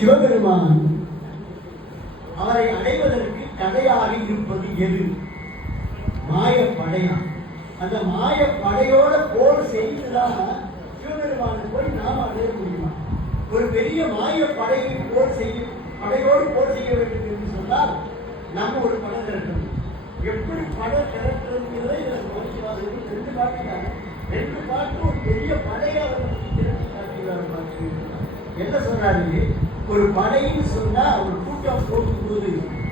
சிவபெருமான் அவரை அடைவதற்கு தடையாக இருப்பது எது? மாயப்படையா? அந்த மாயப்படையோட போர் செய்துதான் சிவபெருமானை போய் நாம் அடைய முடியுமா? ஒரு பெரிய மாயப்படையை படையோடு போர் செய்ய வேண்டும் என்று சொன்னால் நம்ம ஒரு படம் திரட்டணும். எப்படி படம் திரட்டுறதுங்கிறத ரெண்டு காட்டுறாங்க. ரெண்டு பாட்டு ஒரு பெரிய படையை அவர் திரட்டி காட்டுகிறார். என்ன சொல்றாரு? ஒரு படைன்னு சொன்னா ஒரு கூட்டம் போகும்போது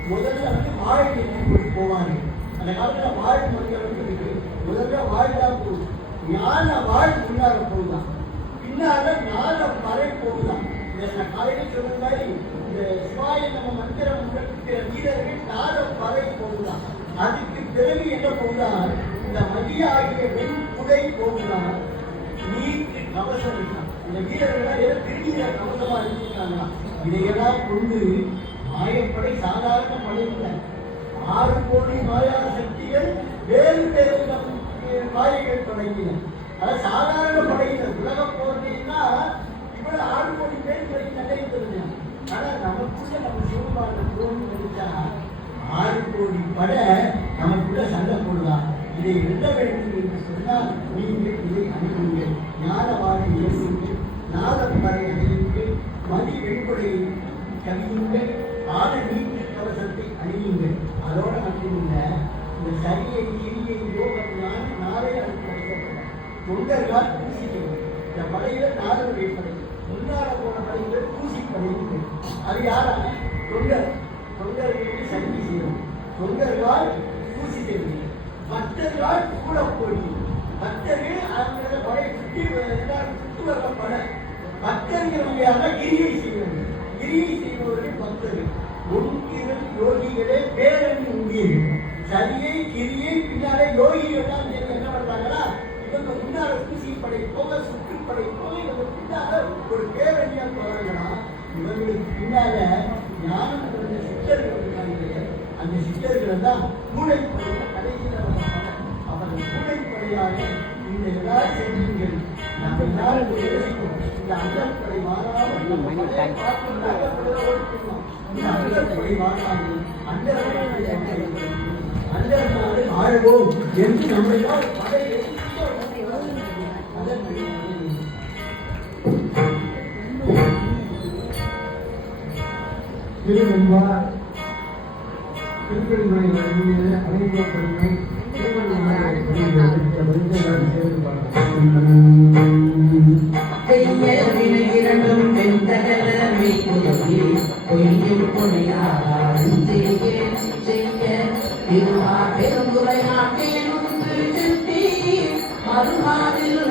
முதல்ல வாழ் கொண்டு போவாங்க. அந்த காலத்துல வாழ் மக்கள் இருக்கு. முதல்ல வாழ்தான் போகுது. ஞான வாழ் முன்னால போகுதான், பின்னால ஞான பறை போகுதான். இந்த காலையில் சொன்ன மாதிரி இந்த சிவாய நம்ம மந்திரம் முழக்கிற வீரர்கள் ஞான பறை போகுதான். அதுக்கு பிறகு என்ன போகுதான்? இந்த மதியாகிய வெண் புடை போகுதான். நீட்டு கவசம் இருக்கான். இந்த வீரர்கள் ஏதோ திரும்பிய கவசமா இருக்காங்களா? இதையெல்லாம் கொண்டு மாயப்படை சாதாரண படை இல்லை. 6 கோடி மாயா சக்திகள் வேறு வேறு மாயைகள் தொடங்கின. அதாவது சாதாரண படையினர் உலக போறீங்கன்னா இவ்வளவு 6 கோடி பேர் வரைக்கும் நிலைத்திருந்தாங்க. ஆனா நமக்குள்ள நம்ம சிவபான தோல்வி நினைச்சா 6 கோடி படை நமக்குள்ள சண்டை போடுதான். இதை வெல்ல வேண்டும் என்று சொன்னால் நீங்கள் இதை அணுகுங்கள். ஞான வாழ்க்கை இயங்குங்கள், நாதப்பறை அடையுங்கள், மதி வெண்புடையை கவியுங்கள், ஆன நீட்டு கவசத்தை அணியுங்கள். அதோட மட்டுமில்லை, இந்த சரியை கிரியை யோகம் நாளை அது படைக்கப்பட்ட தொண்டர்களால் பூசிக்கணும். இந்த படையில 4 வகை படை. முன்னால போன படையில பூசி படையுங்கள். அது யாரா? தொண்டர்களுக்கு சக்தி செய்யணும். தொண்டர்களால் பூசி செய்யணும். பக்தர்களால் கூட போய் பக்தர்கள் அந்த படை சுற்றி வர படை. பக்தர்கள் வழியாக கிரியை செய்வது. கிரியை செய்பவர்கள் பக்தர்கள். ஒன்றிகள் யோகிகளே பேரணி உண்டீர்கள். சரியை கிரியை பின்னாலே யோகிகள் தான் என்ன பண்றாங்களா? இவங்க முன்னால பூசி படை போக சுற்றுப்படை போக இவங்க பின்னால ஒரு பேரணியா போறாங்கன்னா இவங்களுக்கு பின்னால ஞானம் கொண்ட சித்தர்கள் இருக்காங்க. அந்த சித்தர்களை தான் மூளைப்படையில கடைசியில் அவர்கள் மூளைப்படையாக இந்த எல்லாரும் செஞ்சீங்கள். நம்ம எல்லாரும் யோசிப்போம். இந்த அங்கப்படை மாறாமல் அங்கப்படை மாறாமல் அண்டர்நாடு ஆழ்வோம் என்று நம்மளால் படை திருவெண்பார் திருப்பெருமுறை அனைவருமே இரண்டும் வெந்தகலமை புதவி பொய்யும் பொனையாரும் செய்ய பெருமா பெருங்குறையாட்டேனும் திருச்சி மறுமாதில்